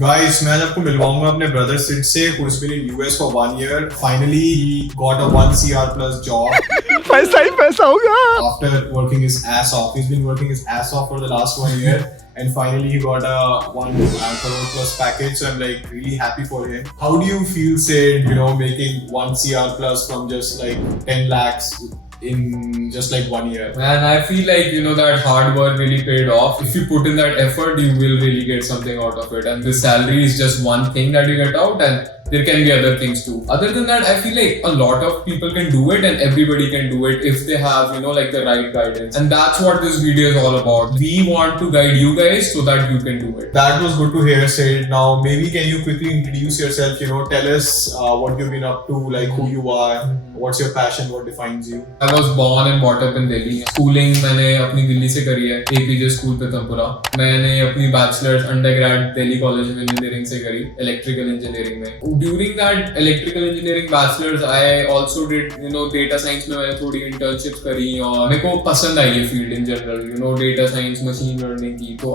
Guys, मैं आज आपको मिलवाऊंगा अपने brother Sid से, who's been in US for 1 year. Finally, he got a 1 CR plus job. पैसा ही पैसा होगा. After working his ass off, he's been working his ass off for the last 1 year, and finally he got a 1 crore plus package. So I'm like really happy for him. How do you feel, Sid? You know, making 1 CR plus from just like 10 lakhs in just like 1 year? Man, I feel like, you know, that hard work really paid off. If you put in that effort, you will really get something out of it. And this salary is just one thing that you get out, and there can be other things too. Other than that, I feel like a lot of people can do it, and everybody can do it if they have, you know, like the right guidance. And that's what this video is all about. We want to guide you guys so that you can do it. That was good to hear, Sid. Now, maybe can you quickly introduce yourself? You know, tell us what you've been up to, like who you are, what's your passion, what defines you. I was born and brought up in Delhi. Schooling मैंने अपनी दिल्ली से करी है, APJ school पे तंपुरा. मैंने अपनी bachelors undergrad Delhi college of engineering से करी, इलेक्ट्रिकल इंजीनियरिंग में. During that electrical engineering bachelor's, I also did, you know, data science में मैंने थोड़ी internships करी और मेरे को पसंद आई ये field in general, you know, data science, machine learning की. तो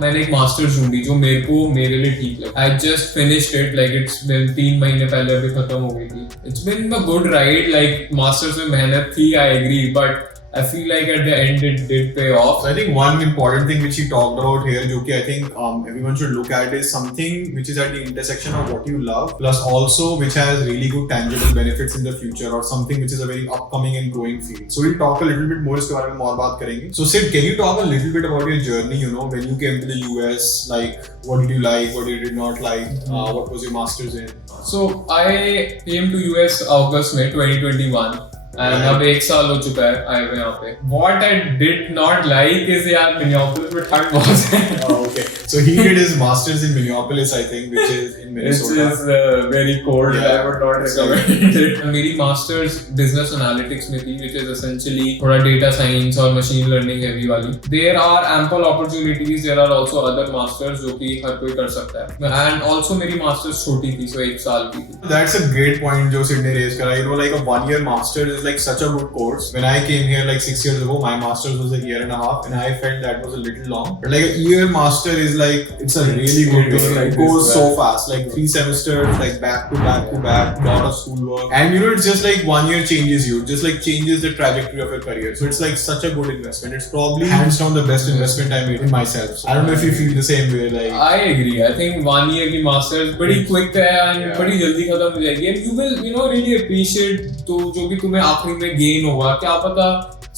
मैंने एक master's ढूंढी जो मेरे लिए ठीक लगी. I just finished it, like it's been 3 महीने पहले अभी खत्म हो गई थी. It's been a good ride, like master's में मेहनत थी, I agree, but I feel like at the end it did pay off. So I think one important thing which he talked about here, जो कि I think everyone should look at, is something which is at the intersection of what you love, plus also which has really good tangible benefits in the future, or something which is a very upcoming and growing field. So we'll talk a little bit more, इसके बारे में और बात करेंगे. So Sid, can you talk a little bit about your journey? You know, when you came to the US, like what did you like, what you did not like, what was your masters in? So I came to US August में 2021. And अब 1 साल हो चुका है आए हुए यहाँ पे. What I did not like is यार Minneapolis में ठंड बहुत है. Oh, okay. So he did his masters in Minneapolis, I think, which is in Minnesota. Which is very cold. Yeah. I would not recommend it. मेरी masters business analytics में थी, which is essentially थोड़ा data science और machine learning heavy वाली. There are ample opportunities. There are also other masters जो कि हर कोई कर सकता है. And also मेरी masters छोटी थी, so 1 साल की थी. That's a great point जो Sid ने raise करा. You know, like a 1 year masters is like such a good course. When I came here like 6 years ago, my master's was a 1.5 years, and I felt that was a little long. But like a year master is like, it's a really good course. Like it goes so fast, like 3 semesters, like back to back to back, lot of schoolwork. And you know, it's just like 1 year changes you, just like changes the trajectory of your career. So it's like such a good investment. It's probably hands down the best investment I made in myself. So I don't know if you feel the same way. Like I agree. I think 1 year की masters बड़ी quick है and बड़ी जल्दी खत्म हो जाएगी. And you will, you know, really appreciate तो जो भी तुम्हें आखिरी में gain होगा, क्या पता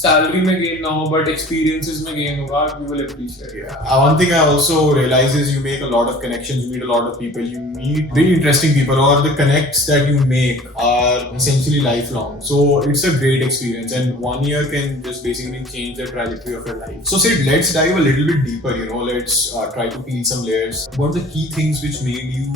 salary में gain ना हो, but experiences में gain होगा, you will appreciate. Yeah. One thing I also realize is you make a lot of connections, you meet a lot of people, you meet very interesting people, or the connects that you make are essentially lifelong. So it's a great experience, and 1 year can just basically change the trajectory of your life. So Sid, let's dive a little bit deeper, you know, let's try to peel some layers. What are the key things which made you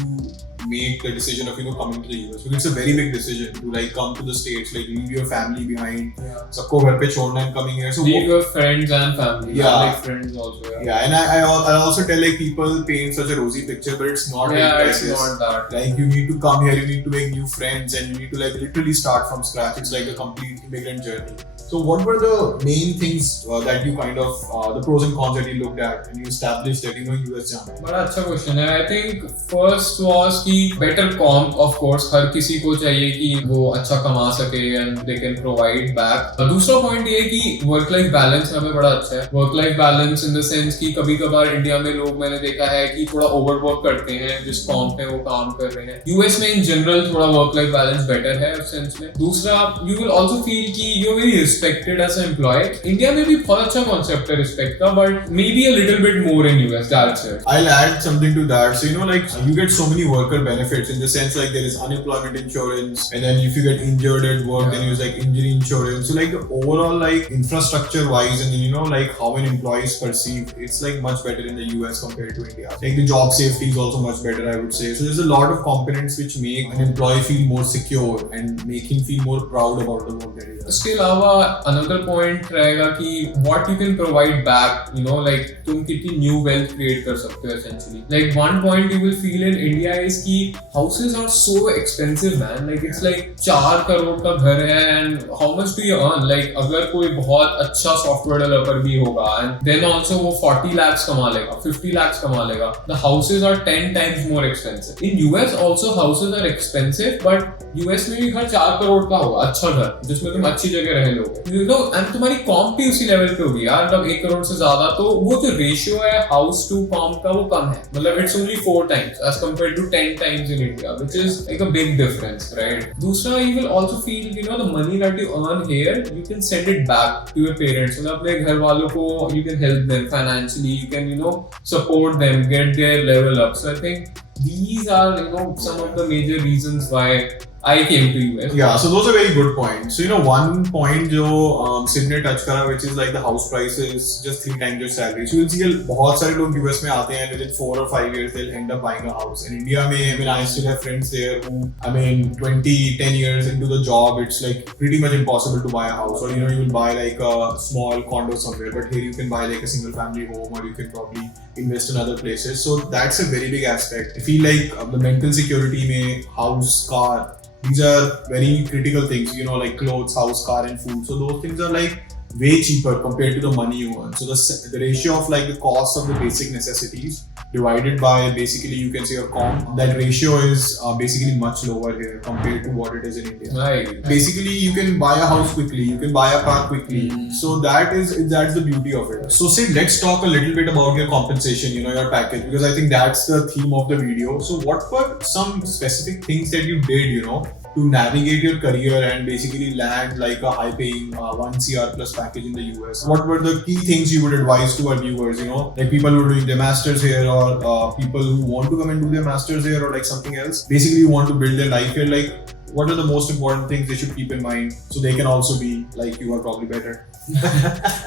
make the decision of, you know, coming to the US? Because it's a very big decision to like come to the States, like leave your family behind, सबको घर पे छोड़ना and coming here. So leave your friends and family. Yeah. Like friends also. Yeah, and I also tell like people paint such a rosy picture, but it's not. Yeah, like it's not that. Like you need to come here, you need to make new friends, and you need to like literally start from scratch. It's like a complete immigrant journey. So what were the main things that you kind of, the pros and cons that you looked at and you established that, you know, US जाना? बड़ा अच्छा question है. I think first was कि better comp, of course, हर किसी को चाहिए कि वो अच्छा कमा सके and they can provide back. दूसरा point ये है कि work life balance हमें बड़ा अच्छा है. Work life balance in the sense कि कभी कभार इंडिया में लोग मैंने देखा है कि थोड़ा overwork करते हैं, जिस comp पे वो काम कर रहे हैं. US में in general थोड़ा work life balance better है उस sense में. दूसरा, you will also feel कि you're very respected as an employee. India में भी बहुत अच्छा concept है respect का, but maybe a little bit more in US. That's it. I'll add something to that. So you know, like you get so many worker benefits in the sense like there is unemployment insurance, and then if you get injured at work, then use like injury insurance. So like the overall like infrastructure wise, and you know like how an employee is perceived, it's like much better in the US compared to India. Like the job safety is also much better, I would say. So there's a lot of components which make an employee feel more secure and make him feel more proud about the work that he does. इसके अलावा another point रहेगा कि what you can provide back, you know, like तुम कितनी new wealth create कर सकते हो essentially. Like one point you will feel in India is कि houses are so expensive, man. Like it's like 4 crore का घर है and how much do you earn? Like अगर कोई बहुत अच्छा software developer भी होगा and then also वो 40 lakhs कमा लेगा, 50 lakhs कमा लेगा, the houses are 10 times more expensive. In US also houses are expensive, but US में भी घर 4 करोड़ का होगा, अच्छा घर जिसमें तुम अच्छी जगह रह लोगे, you know, and तुम्हारी कॉम्प भी उसी लेवल पे होगी यार, मतलब 1 करोड़ से ज्यादा, तो वो जो रेशियो है हाउस टू कॉम्प का वो कम है, मतलब it's only 4 times as compared to 10 times in India, which is like a big difference, right? दूसरा, you will also feel, you know, the money that you earn here, you can send it back to your parents, मतलब अपने घर वालों को you can help them financially, you can, you know, support them, get their level up. So I think these are, you know, some of the major reasons why I came to US. Yeah, so those are very good points. So, you know, one point जो Sid ने touch करा, which is like the house prices just 3 times your salary. So you'll see बहुत सारे लोग US में आते हैं, within 4 or 5 years they'll end up buying a house. In India में, I mean, I still have friends there who, I mean, 10 years into the job, it's like pretty much impossible to buy a house. Or, you know, you will buy like a small condo somewhere, but here you can buy like a single family home, or you can probably invest in other places. So that's a very big aspect. I feel like the mental security में house, car, these are very critical things, you know, like clothes, house, car and food. So those things are like way cheaper compared to the money you earn. So the ratio of like the cost of the basic necessities divided by basically you can say your comp, that ratio is basically much lower here compared to what it is in India. Right. Basically you can buy a house quickly, you can buy a car quickly. So that's the beauty of it. So Sid, let's talk a little bit about your compensation, you know, your package, because I think that's the theme of the video. So what were some specific things that you did, you know, to navigate your career and basically land like a high-paying 1 CR plus package in the US? What were the key things you would advise to our viewers, you know, like people who are doing their masters here, or people who want to come and do their masters here, or like something else? Basically, you want to build their life here. Like, what are the most important things they should keep in mind so they can also be like you, or probably better?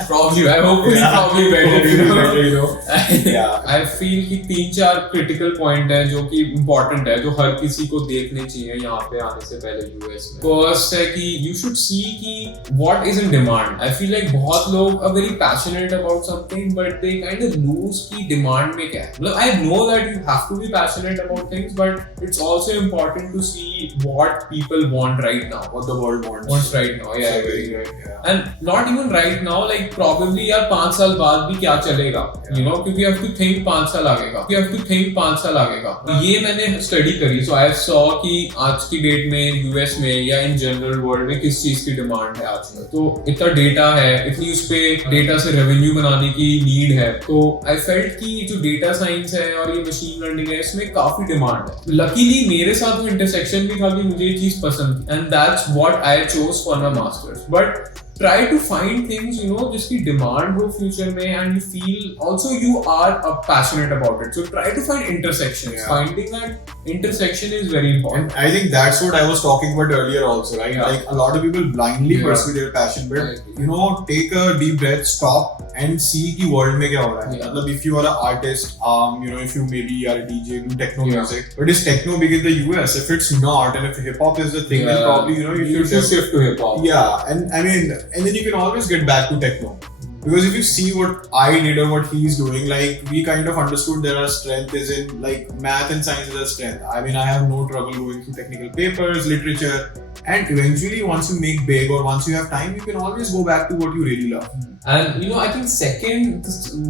Probably, I hope it's probably better, you know. Yeah. I feel कि 3-4 critical point है जो कि important है, जो हर किसी को देखने चाहिए यहाँ पे आने से पहले US में. First है कि you should see कि what is in demand. I feel like बहुत लोग are very passionate about something, but they kind of lose कि demand में क्या है. मतलब I know that you have to be passionate about things, but it's also important to see what people want right now, What the world wants right now. Yeah, very right. Yeah. And not even right now, like probably यार 5 साल बाद भी क्या चलेगा, you know, क्योंकि you have to think 5 साल आगेगा. ये मैंने स्टडी करी, so I saw कि आज की डेट में US में या in general world में किस चीज की डिमांड है आजकल. तो इतना डेटा है, इतनी उस पे डेटा से रेवेन्यू बनाने की नीड है, तो I felt कि जो डेटा साइंस है और ये मशीन लर्निंग है, इसमें काफी डिमांड है. लकीली मेरे साथ वो इंटरसेक्शन भी था कि मुझे ये चीज पसंद थी, and that's what I chose for my masters. But try to find things, you know, जिसकी demand हो future में, and you feel also you are passionate about it. So try to find intersections. Yeah. Finding that intersection is very important. And I think that's what I was talking about earlier also, right? Yeah. Like a lot of people blindly Yeah. pursue their passion, I but agree. you know, take a deep breath, stop and see कि world में क्या हो रहा है. Yeah. मतलब if you are an artist, you know, if you maybe are a DJ, do techno Yeah. music, but is techno big in the US? If it's not, and if hip hop is the thing, then probably, you know, you should shift to hip hop. Yeah, and I mean, and then you can always get back to techno. Because if you see what I did or what he's doing, like we kind of understood there are strength is in like math and science is a strength. I mean, I have no trouble going through technical papers, literature, and eventually once you make big or once you have time, you can always go back to what you really love. And you know, I think second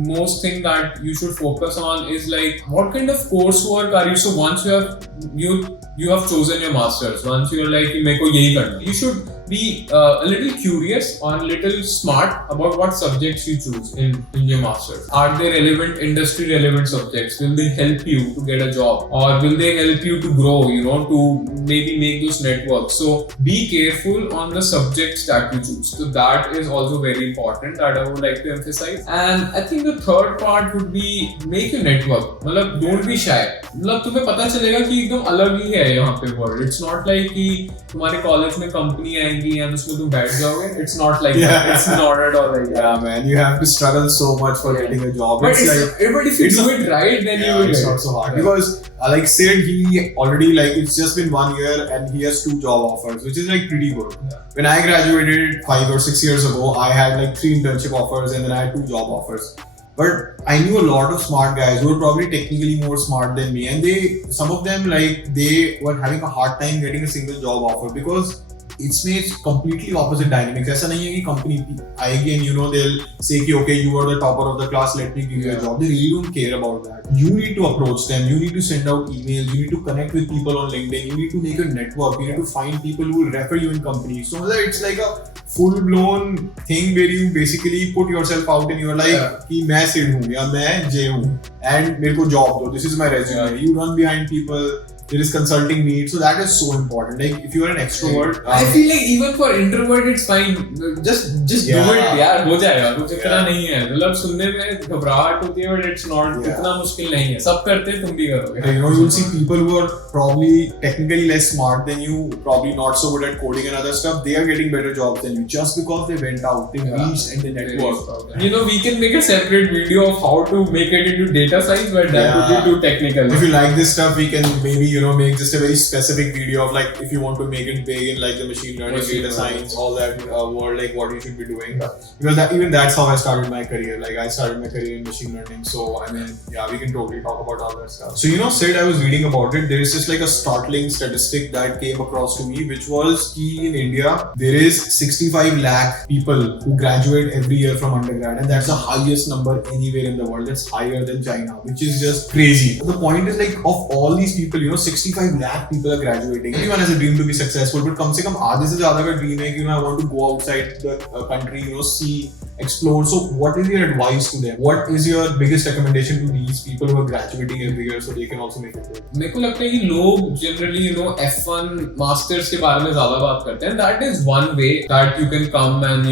most thing that you should focus on is like what kind of coursework are you. So once you have chosen your masters, once you're like मेरे को यही करना, you should be a little curious or a little smart about what subjects you choose in your masters. Are they relevant, industry relevant subjects? Will they help you to get a job, or will they help you to grow, you know, to maybe make those networks? So be careful on the subjects that you choose. So that is also very important that I would like to emphasize. And I think the third part would be make your network. मतलब don't be shy. मतलब तुम्हें पता चलेगा कि एकदम अलग ही है यहाँ पे world. It's not like कि तुम्हारे कॉलेज में कंपनी आएंगी and उसमें तुम बैठ जाओगे. It's not like that. It's not at all like that. Yeah, man, you have to struggle so much for getting a job. But if you do it right, then you will it's get not so hard because like said, he already like it's just been 1 year and he has 2 job offers years, which is like pretty good. When I graduated 5 or 6 years ago, I had like 3 internship offers and then I had 2 job offers. But I knew a lot of smart guys who were probably technically more smart than me, and some of them they were having a hard time getting a single job offer because it's made completely opposite dynamics. ऐसा नहीं है कि company आएगी and they'll say कि okay, you are the topper of the class, let me give you a job. They really don't care about that. You need to approach them. You need to send out emails. You need to connect with people on LinkedIn. You need to make a network. You need to find people who will refer you in companies. So it's like a full-blown thing where you basically put yourself out and you're like कि मैं Sid हूँ या मैं Jay हूँ and मेरे को job दो. This is my resume. You run behind people. There is consulting needs, so that is so important. Like if you are an extrovert, I feel like even for introvert it's fine. Just do it, यार हो जाएगा. कुछ इतना नहीं है. मतलब सुनने में घबराहट होती है, but it's not इतना मुश्किल नहीं है. सब करते हैं, तुम भी करोगे. You'll see people who are probably technically less smart than you, probably not so good at coding and other stuff. They are getting better jobs than you just because they went out, they reached and they networked. We can make a separate video of how to make it into data science, but that would be too technical. If you like this stuff, we can maybe make just a very specific video of like if you want to make it big in like the machine learning, data science, all that world, like what you should be doing. Because even that's how I started my career. Like I started my career in machine learning. So I mean, we can totally talk about all that stuff. So Sid, I was reading about it. There is just like a startling statistic that came across to me, which was in India there is 65 lakh people who graduate every year from undergrad, and that's the highest number anywhere in the world. That's higher than China, which is just crazy. The point is like of all these people, 65 lakh people are graduating. Everyone has a dream to be successful, but कम से कम आधे से ज़्यादा का dream है कि I want to go outside the country, see, explore. So what is your advice to them? What is your biggest recommendation to these people who are graduating every year so they can also make it big? मेरे को लगता है कि लोग generally F1 masters के बारे में ज़्यादा बात करते हैं. That is one way that you can come and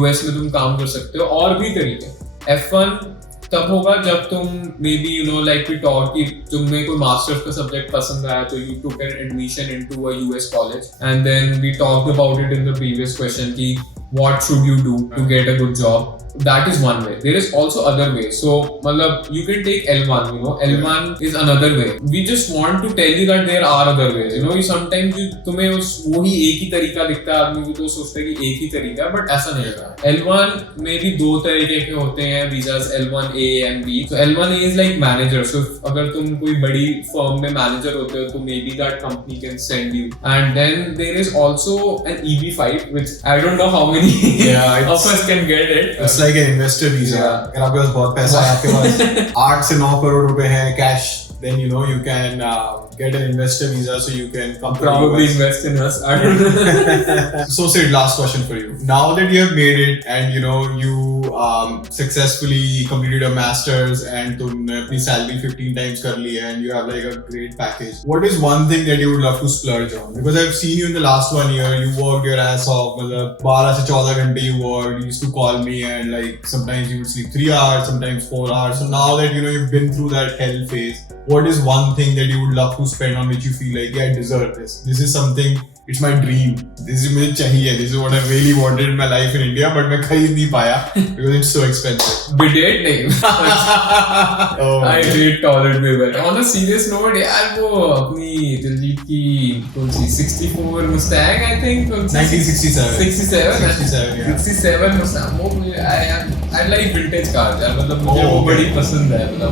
US में तुम काम कर सकते हो. और भी तरीके. F1 तब होगा जब तुम maybe like we talked कि तुम्हें कोई मास्टर्स का सब्जेक्ट पसंद आया तो you took an admission into a US college, and then we talked about it in the previous question कि what should you do to get a good job. That is one way. There is also other ways. So, you can take L1, L1 is another way. We just want to tell you that there are other ways. Sometimes तुम्हें वो ही एक ही तरीका दिखता है, आदमी को तो सोचता है कि एक ही तरीका है, but ऐसा नहीं होता. L1 में भी 2 तरीके के होते हैं visas, L1A and B. So L1A is like manager. So अगर तुम कोई बड़ी firm में manager होते हो तो maybe that company can send you. And then there is also an EB5, which I don't know how many of us can get it. It's like an investor visa. अगर आपके पास बहुत पैसा है, आपके पास 8 से 9 करोड़ रुपए है cash, then you can get an investor visa so you can come probably invest in us. I don't know. So Sid, last question for you. Now that you have made it and you successfully completed a masters and तुमने अपनी salary 15 times कर ली है and you have like a great package, what is one thing that you would love to splurge on? Because I've seen you in the last 1 year, you worked your ass off. 12 से 14 घंटे you worked. You used to call me and like sometimes you would sleep 3 hours, sometimes 4 hours. So now that you've been through that hell phase, what is one thing that you would love to spend on which you feel like, I deserve this? This is something, it's my dream. This is मुझे चाहिए. This is what I really wanted in my life in India, but मैं खरीद नहीं पाया because it's so expensive. Bidet नहीं. I hate toilet paper. On a serious note, यार वो अपनी दिलजीत की कौन सी 64 Mustang, I think 1967. 67 Mustang. वो I like vintage cars यार. मतलब मुझे वो बड़ी पसंद है. मतलब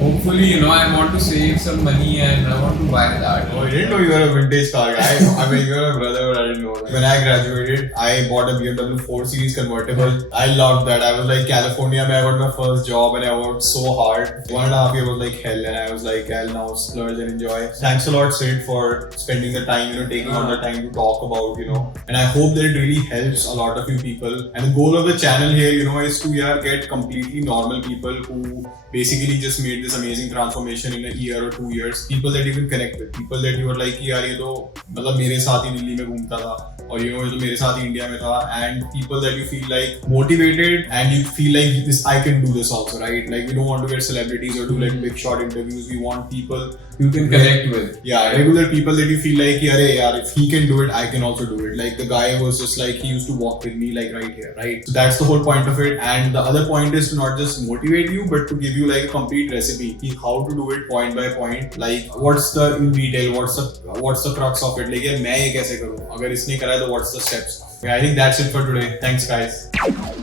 hopefully I want to save some money and I want to buy that. Oh, I didn't know you were a vintage car guy. I mean, you're a brother, but I didn't know that. When I graduated, I bought a BMW 4 Series convertible. I loved that. I was like, California, I got my first job and I worked so hard. 1.5 years was like hell, and I was like, I'll now splurge and enjoy. Thanks a lot, Sid, for spending the time, taking out the time to talk about, and I hope that it really helps a lot of you people. And the goal of the channel here, is to get completely normal people who basically just made this amazing transformation in a year or 2 years. People that you can connect with, people that you were like, यार ये तो मतलब मेरे साथ ही दिल्ली में घूमता था और ये तो मेरे साथ ही इंडिया में था, and people that you feel like motivated and you feel like this, I can do this also, right? Like we don't want to get celebrities or do like big shot interviews. We want people you can connect with. Yeah, regular people that you feel like, yaar, if he can do it, I can also do it. Like the guy was just like, he used to walk with me like right here, right? So that's the whole point of it. And the other point is to not just motivate you, but to give you like a complete recipe, how to do it point by point. Like what's the in detail, what's the crux of it? Like मैं ये कैसे करूँ, अगर इसने करा है तो what's the steps. I think that's it for today. Thanks guys.